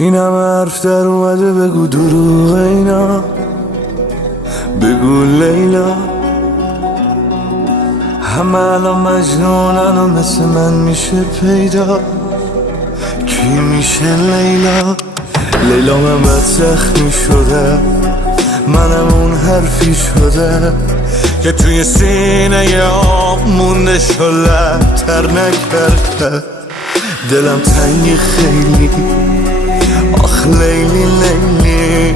این همه حرف در اومده بگو دروغ اینا، بگو لیلا. همه الان مجنونن و مثل من میشه پیدا، کی میشه لیلا؟ لیلا من بد زخمی شده، منم اون حرفی شده که توی سینه آب مونده شلتر نکرده. دلم تنگی خیلی، آخ لیلی لیلی،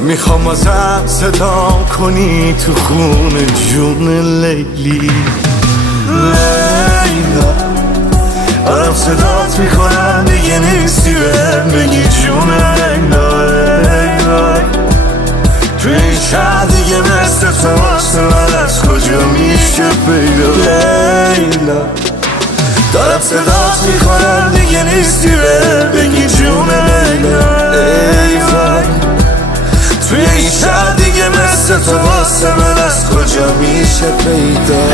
میخوام ازم صدام کنی تو خون جون لیلی. لیلا دارم صدات میکنم دیگه نیستی بهم بگی جون لیلا. لیلا تو این شهر دیگه مثل تو واسه من از کجا میشه پیدا؟ لیلا دارم صدات میکنم دیگه نیستی بهم بگی جون لیلا. لیلا توی این شهر دیگه مثل تو واسه من از کجا میشه پیدا؟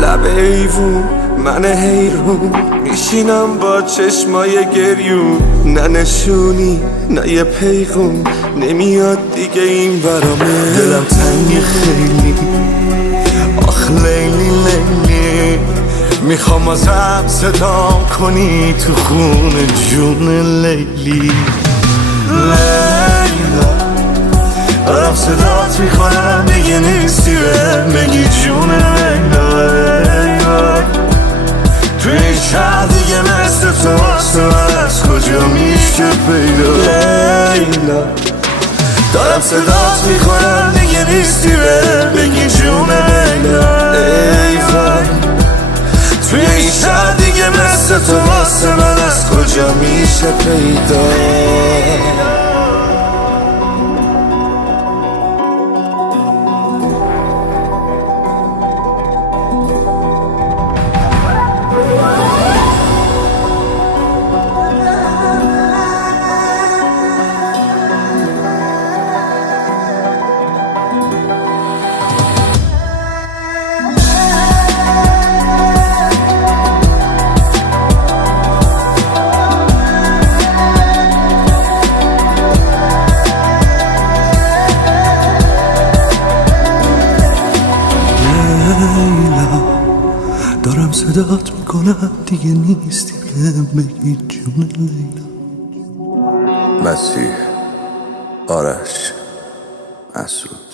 لب ایوون من حیرون میشینم با چشمای گریون، نه نشونی نه یه پیغون نمیاد دیگه این برامه. دلم تنگی خیلی، آخ لیلی لیلی، میخوام ازم صدام کنی تو خون جون لیلی. لیلا دارم صدات میکنم دیگه نیستی بهم بگی جون لیلا. تو این شهر دیگه مثل تو واسه من از کجا میشه پیدا؟ لیلا دارم صدات میکنم دیگه نیستی بهم بگی جون لیلا. لیلا تو این شهر دیگه مثل تو واسه من از کجا میشه پیدا؟ دارم صدات میکنم دیگه نیستی بهم بگی جون لیلا. مسیح، آرش، مسعود.